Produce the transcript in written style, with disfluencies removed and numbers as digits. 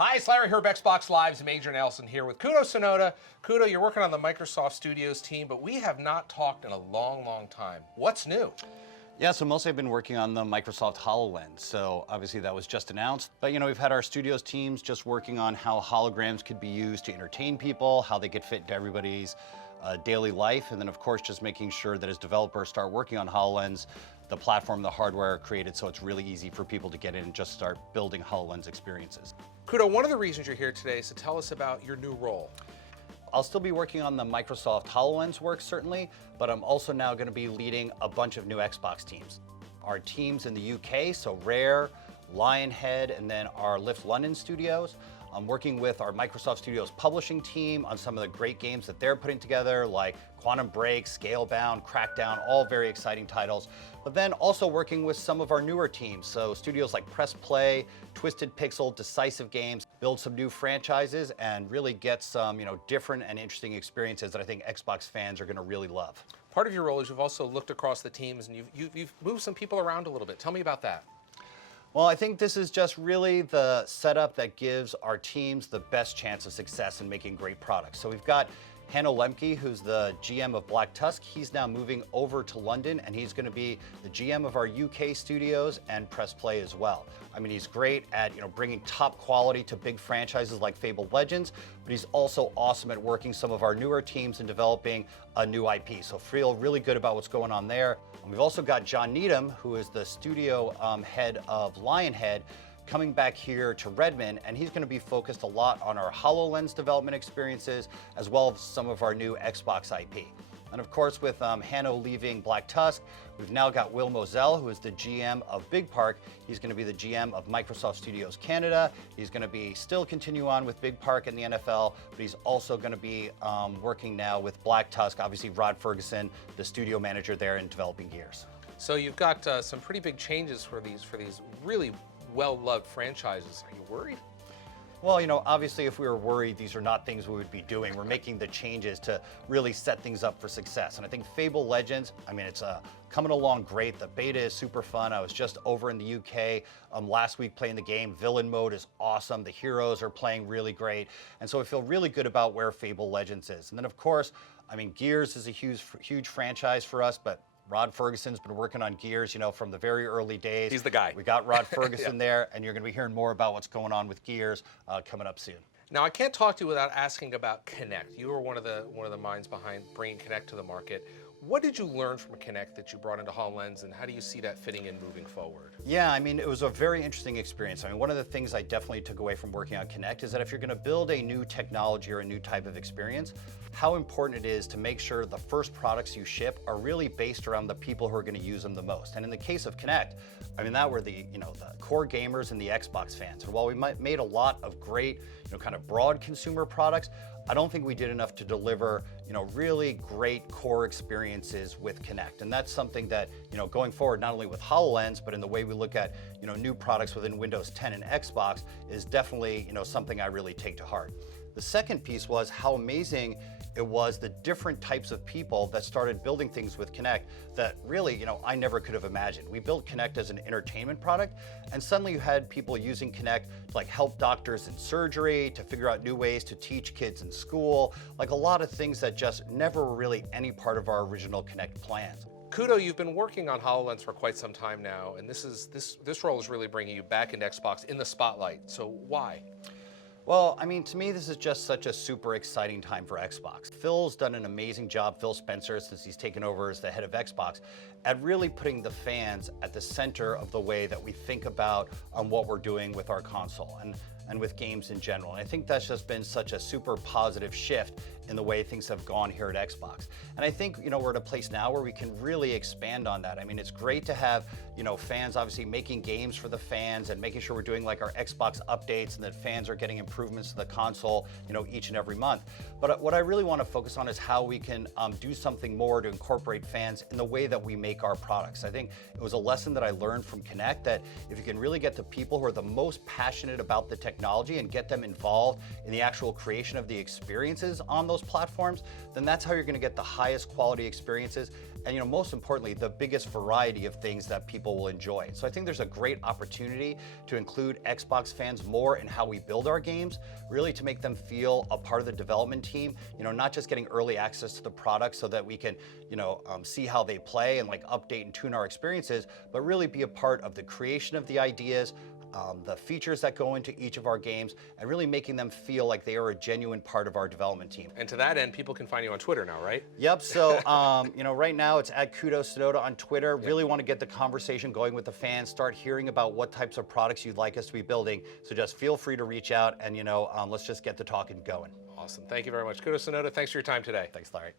Hi, it's Larry here of Xbox Live's Major Nelson here with Kudo Tsunoda. Kudo, you're working on the Microsoft Studios team, but we have not talked in a long, long time. What's new? Yeah, so mostly I've been working on the Microsoft Hololens. So obviously that was just announced. But we've had our studios teams just working on how holograms could be used to entertain people, how they could fit into everybody's daily life. And then of course, just making sure that as developers start working on HoloLens, the platform, the hardware are created so it's really easy for people to get in and just start building HoloLens experiences. Kudo, one of the reasons you're here today is to tell us about your new role. I'll still be working on the Microsoft HoloLens work, certainly, but I'm also now going to be leading a bunch of new Xbox teams. Our teams in the UK, so Rare, Lionhead, and then our Lift London studios. I'm working with our Microsoft Studios publishing team on some of the great games that they're putting together, like Quantum Break, Scalebound, Crackdown, all very exciting titles. But then also working with some of our newer teams, so studios like Press Play, Twisted Pixel, Decisive Games, build some new franchises and really get some different and interesting experiences that I think Xbox fans are going to really love. Part of your role is you've also looked across the teams and you've moved some people around a little bit. Tell me about that. Well, I think this is just really the setup that gives our teams the best chance of success in making great products. So we've got Hanno Lemke, who's the GM of Black Tusk. He's now moving over to London and he's going to be the GM of our UK studios and Press Play as well. I mean, he's great at bringing top quality to big franchises like Fable Legends, but he's also awesome at working some of our newer teams and developing a new IP. So feel really good about what's going on there. And we've also got John Needham, who is the studio head of Lionhead, coming back here to Redmond, and he's going to be focused a lot on our HoloLens development experiences, as well as some of our new Xbox IP. And of course, with Hanno leaving Black Tusk, we've now got Will Moselle, who is the GM of Big Park. He's going to be the GM of Microsoft Studios Canada. He's going to be still continue on with Big Park in the NFL, but he's also going to be working now with Black Tusk. Obviously, Rod Ferguson, the studio manager there in developing Gears. So you've got some pretty big changes for these really well-loved franchises. Are you worried? Well, obviously if we were worried, these are not things we would be doing. We're making the changes to really set things up for success. And I think Fable Legends, it's coming along great. The beta is super fun. I was just over in the UK last week playing the game. Villain mode is awesome. The heroes are playing really great. And so I feel really good about where Fable Legends is. And then of course, Gears is a huge franchise for us, but Rod Ferguson's been working on Gears, from the very early days. He's the guy. We got Rod Ferguson there, and you're going to be hearing more about what's going on with Gears coming up soon. Now, I can't talk to you without asking about Kinect. You were one of the minds behind bringing Kinect to the market. What did you learn from Kinect that you brought into HoloLens, and how do you see that fitting in moving forward? Yeah, it was a very interesting experience. One of the things I definitely took away from working on Kinect is that if you're going to build a new technology or a new type of experience, how important it is to make sure the first products you ship are really based around the people who are going to use them the most. And in the case of Kinect, that were the core gamers and the Xbox fans. And while we made a lot of great, kind of broad consumer products, I don't think we did enough to deliver, really great core experiences with Kinect. And that's something that, going forward, not only with HoloLens, but in the way we look at, new products within Windows 10 and Xbox is definitely, something I really take to heart. The second piece was how amazing it was the different types of people that started building things with Kinect that really, I never could have imagined. We built Kinect as an entertainment product, and suddenly you had people using Kinect to help doctors in surgery, to figure out new ways to teach kids in school, a lot of things that just never were really any part of our original Kinect plans. Kudo, you've been working on HoloLens for quite some time now, and this role is really bringing you back into Xbox in the spotlight. So why? Well, to me, this is just such a super exciting time for Xbox. Phil's done an amazing job, Phil Spencer, since he's taken over as the head of Xbox, at really putting the fans at the center of the way that we think about what we're doing with our console and with games in general. And I think that's just been such a super positive shift in the way things have gone here at Xbox. And I think, we're at a place now where we can really expand on that. It's great to have, fans obviously making games for the fans and making sure we're doing our Xbox updates and that fans are getting improvements to the console, each and every month. But what I really want to focus on is how we can do something more to incorporate fans in the way that we make our products. I think it was a lesson that I learned from Kinect that if you can really get the people who are the most passionate about the technology and get them involved in the actual creation of the experiences on those those platforms, then that's how you're going to get the highest quality experiences and, you know, most importantly, the biggest variety of things that people will enjoy. So I think there's a great opportunity to include Xbox fans more in how we build our games, really to make them feel a part of the development team, you know, not just getting early access to the product so that we can, you know, see how they play and like update and tune our experiences, but really be a part of the creation of the ideas, the features that go into each of our games, and really making them feel like they are a genuine part of our development team. And to that end, people can find you on Twitter now, right? Yep, so you know, right now it's at Kudo Tsunoda on Twitter. Really want to get the conversation going with the fans, start hearing about what types of products you'd like us to be building. So just feel free to reach out and, you know, let's just get the talking going. Awesome. Thank you very much. Kudo Tsunoda, thanks for your time today. Thanks, Larry.